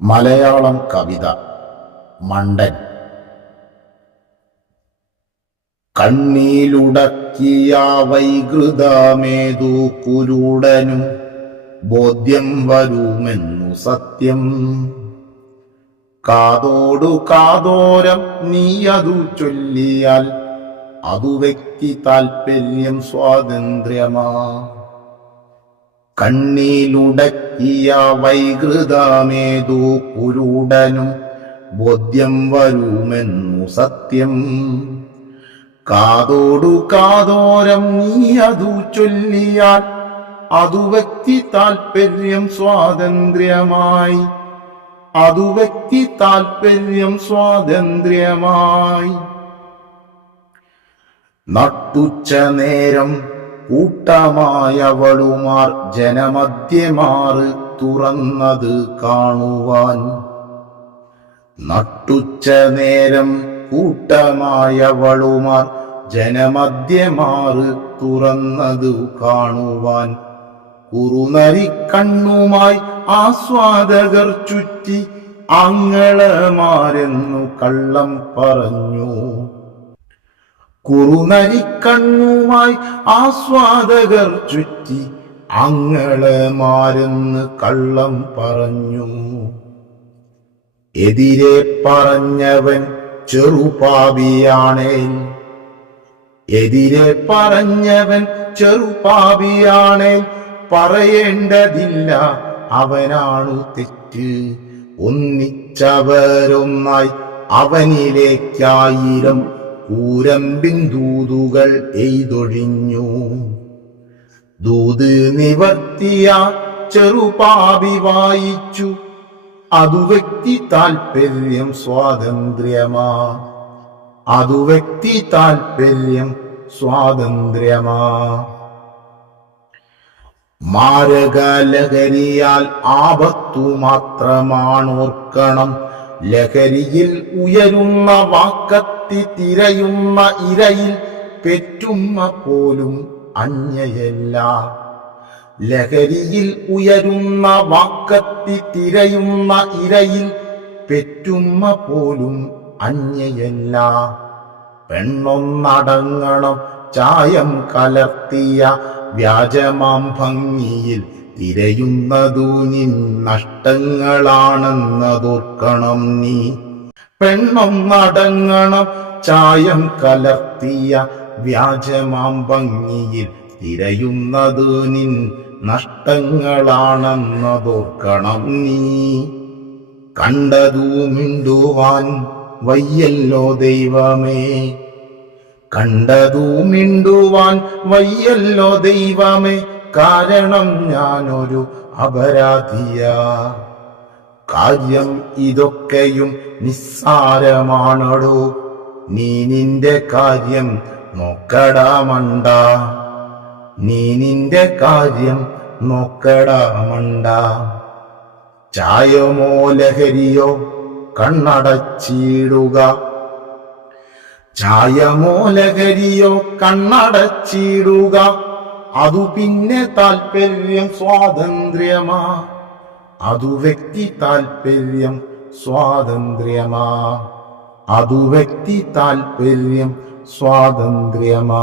മലയാളം കവിത മണ്ടൻ. കണ്ണീലുടക്കിയ വൈകൃതമേതു കുരുടനും ബോധ്യം വരുമെന്നു സത്യം. കാതോടു കാതോരം നീ അതു ചൊല്ലിയാൽ അതു വ്യക്തി താൽപര്യം സ്വാതന്ത്ര്യമാ. കണ്ണീലുടക്കിയ വൈകൃതമേതു കുരുടനും ബോധ്യം വരുമെന്നു സത്യം. കാതോടു കാതോരം നീ അതു ചൊല്ലിയാൽ അതു വ്യക്തി താൽപര്യം സ്വാതന്ത്ര്യമായി. അതു വ്യക്തി താൽപര്യം സ്വാതന്ത്ര്യമായി. നട്ടുച്ച നേരം കൂട്ടമായവളുമാർ ജനമധ്യമാറ് തുറന്നത് കാണുവാൻ. നട്ടുച്ച നേരം കൂട്ടമായവളുമാർ ജനമധ്യമാറ് തുറന്നതു കാണുവാൻ. കുറുനരിക്കണ്ണുമായി ആസ്വാദകർ ചുറ്റി ആങ്ങളമാരെന്നു കള്ളം പറഞ്ഞു. കുറുനരിക്കണ്ണുമായി ആസ്വാദകർ ചുറ്റി അങ്ങളെ മാരെന്ന് കള്ളം പറഞ്ഞു. എതിരെ പറഞ്ഞവൻ ചെറുപാപിയാണേ. എതിരെ പറഞ്ഞവൻ ചെറുപാപിയാണേ. പറയേണ്ടതില്ല അവനാണു തെറ്റ്. ഒന്നിച്ചവരൊന്നായി അവനിലേക്കായിരം കൂരമ്പിൻ ദൂതുകൾ എയ്തൊഴിഞ്ഞു. ദൂത് നിവർത്തിയ ചെറുപാപി വായിച്ചു. അതു വ്യക്തി താൽപര്യം സ്വാതന്ത്ര്യമാ. അതു വ്യക്തി താൽപര്യം സ്വാതന്ത്ര്യമാ. മാരകലഹരിയാൽ ആപത്തു മാത്രമാണോർക്കണം ലഹരിയിൽ ഉയരുന്ന വാക്കത്തി തിരയുന്ന ഇരയിൽ പെറ്റുമ്മ പോലും അന്യയല്ല. ലഹരിയിൽ ഉയരുന്ന വാക്കത്തി തിരയുന്ന ഇരയിൽ പെറ്റുമ്മ പോലും അന്യയല്ല. പെണ്ണൊന്നടങ്ങണം ചായം കലർത്തിയ വ്യാജമാം ഭംഗിയിൽ തിരയുന്നതു നിൻ നഷ്ടങ്ങളാണെന്നതോർക്കണം നീ. പെണ്ണൊന്നടങ്ങണം ചായം കലർത്തിയ വ്യാജമാം ഭംഗിയിൽ തിരയുന്നതു നിൻ നഷ്ടങ്ങളാണെന്നതോർക്കണം നീ. കണ്ടതു മിണ്ടുവാൻ വയ്യല്ലോ ദൈവമേ. കണ്ടതു മിണ്ടുവാൻ വയ്യല്ലോ ദൈവമേ. കാരണം ഞാനൊരു അപരാധിയ. കാര്യം ഇതൊക്കെയും നിസ്സാരമാണടോ. നീ നിന്റെ കാര്യം നോക്കടാ മണ്ട. നീ നിന്റെ കാര്യം നോക്കടാ മണ്ട. ചായമോ ലഹരിയോ കണ്ണടച്ചിടുക. ചായമോ ലഹരിയോ കണ്ണടച്ചിടുക. അതു പിന്നെ താൽപര്യം സ്വാതന്ത്ര്യമാ. അതു വ്യക്തി താൽപര്യം സ്വാതന്ത്ര്യമാ. അതു വ്യക്തി താൽപര്യം സ്വാതന്ത്ര്യമാ.